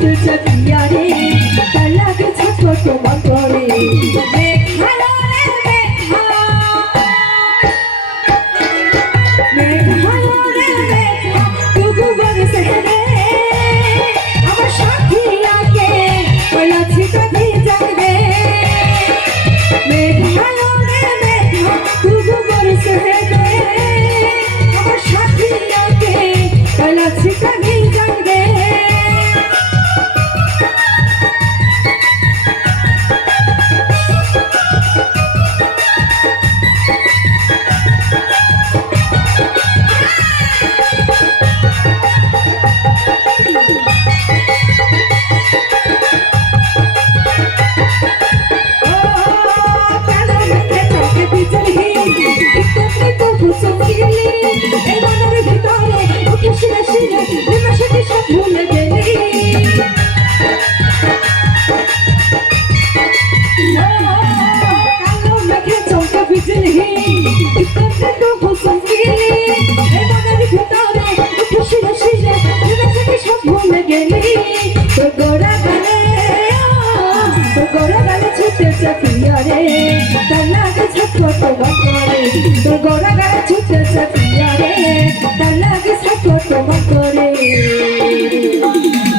ছুটেছে পিয়ারে তার লাগে ছটফট তোমার করে মেঘালো রে মেঘালো রে মেঘা তবু বরসে রে আমার সাথী লাগে ওলা ছিটা ভিজা রে মেঘালো রে মেঘা তবু বরসে রে আমার সাথী লাগে ওলা ছিটা ভিজা রে ভুলে গেলি কালো মেঘে চমকে বিজলি তো হুসন গেলি এই মনের ভিতরে খুশি শিরে ভেবে সব ভুলে গেলি তোর গোড়া গালে ছুটেছে পিয়ারে তার লাগে ছটফট তোমার করে তোর গোড়া গালে ছুটেছে পিয়ারে তার লাগে ছটফট তোমার করে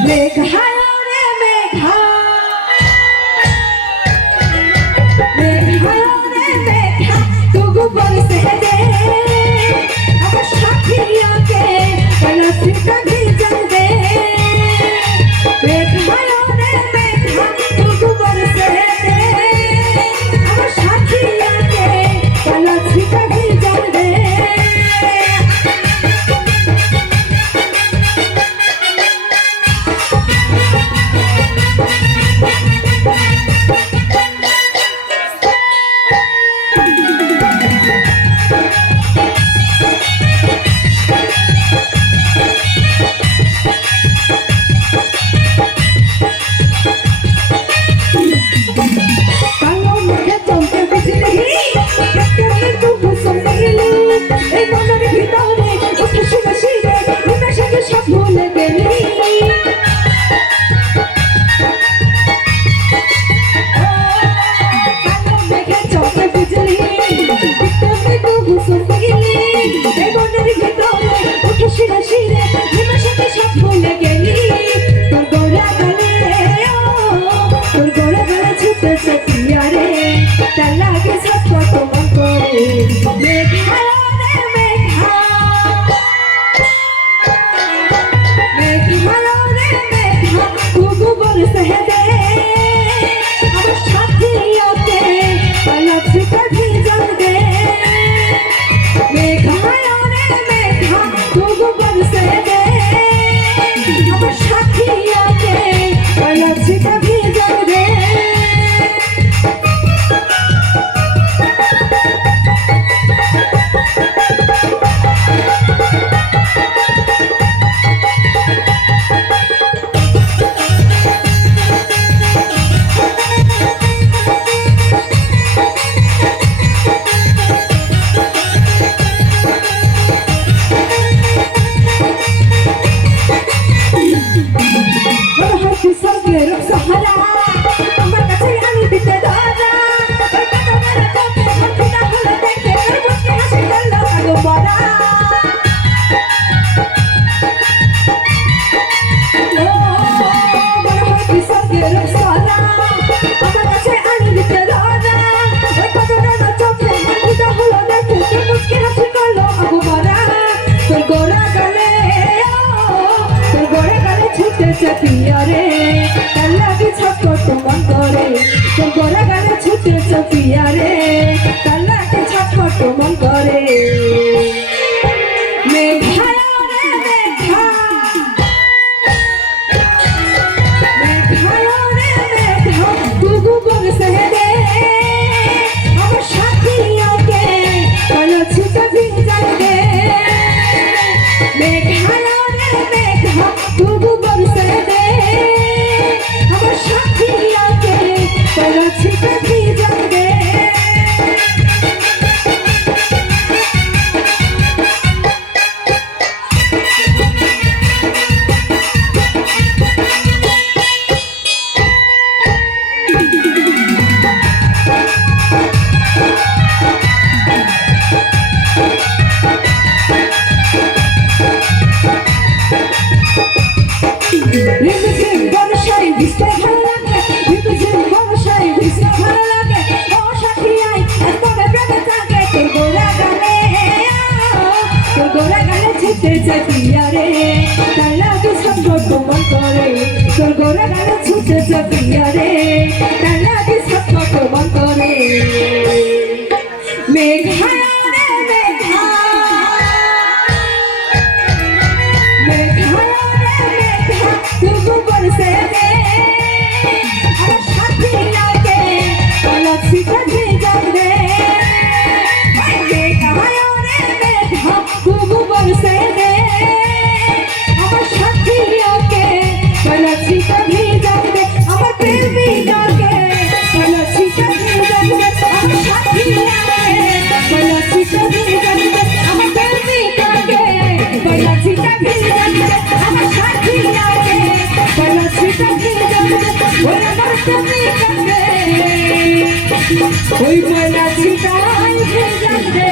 মেঘালো রে মেঘা মেঘালো রে মেঘা তবু বরসে রে আমার সাথী লাগে ওলা ছিটা ভিজা রে মেঘালো রে মেঘা তবু বরসে রে আমার সাথী লাগে ওলা ছিটা ভিজা রে কালো মেঘে চমকে বিজলি তো হুসন গেলি এই মনের ভিতরে খুশি শিরে ভেবে সব ভুলে গেলি কালো মেঘে চমকে বিজলি তো হুসন গেলি এই মনের ভিতরে খুশি শিরে ভেবে সব ভুলে গেলি তোর গোড়া গালে ছুটেছে পিয়ারে তার লাগে ছটফট তোমার করে মেঘালো রে মেঘা মেঘালো রে মেঘা তবু বরসে রে আমার সাথী লাগে ওলা ছিটা ভিজা রে মেঘালো রে মেঘা তবু বরসে রে আমার সাথী লাগে ওলা ছিটা ভিজা রে আমার কাছে আমি দিতে দাদা ওই কাজমের চোখে ঘটনা হলো দেখে তোর মুখে হাসি করলো আগো মরা মনে হয় তুই স্বর্গের সারা আমার কাছে আমি দিতে দাদা ওই কাজমের চোখে ঘটনা হলো দেখে তোর মুখে হাসি করলো আগো মরা তোর গোড়া গালে ছুটেছে পিয়ারে তার লাগে ছটফট তোমার করে তোর গোড়া গালে ছুটেছে পিয়ারে তার লাগে ছটফট তোমার করে মেঘালো রে মেঘা মেঘালো রে মেঘা তবু বরসে রে আমার সাথী লাগে ওলা ছিটা ভিজা রে মেঘালো রে মেঘা তবু বরসে রে আমার সাথী লাগে ওলা ছিটা ভিজা রে রিমঝিম বর্ষায় ভিজতে ভালো লাগে, রিমঝিম বর্ষায় ভিজতে ভালো লাগে। ও সাথী আয় আর তবে প্রেমে থাকে তোর গোরা গালে, তোর গোরা গালে ছুটে যায় প্রিয়া রে, তার লাগে সঙ্গ তোমার করে। তোর গোরা গালে ছুটে যায় প্রিয়া রে, তার লাগে সঙ্গ তোমার করে। মেঘা রে মেঘা, মেঘা রে মেঘা, তবু বরসে দে আমার সাথী লাগে লক্ষ্মীটা ভেজা দে। মেঘা রে মেঘা, তবু বরসে দে আমার সাথী লাগে লক্ষ্মীটা ভেজা দে। আমার প্রেমিকাকে লক্ষ্মীটা ভেজা দে, আমার সাথী লাগে লক্ষ্মীটা ভেজা দে। আমার প্রেমিকাকে লক্ষ্মীটা ভেজা দে, আমার সাথী লাগে লক্ষ্মীটা ভেজা দে। ওই আমার প্রেমিকাকে ওই লক্ষ্মীটা ভেজা দে।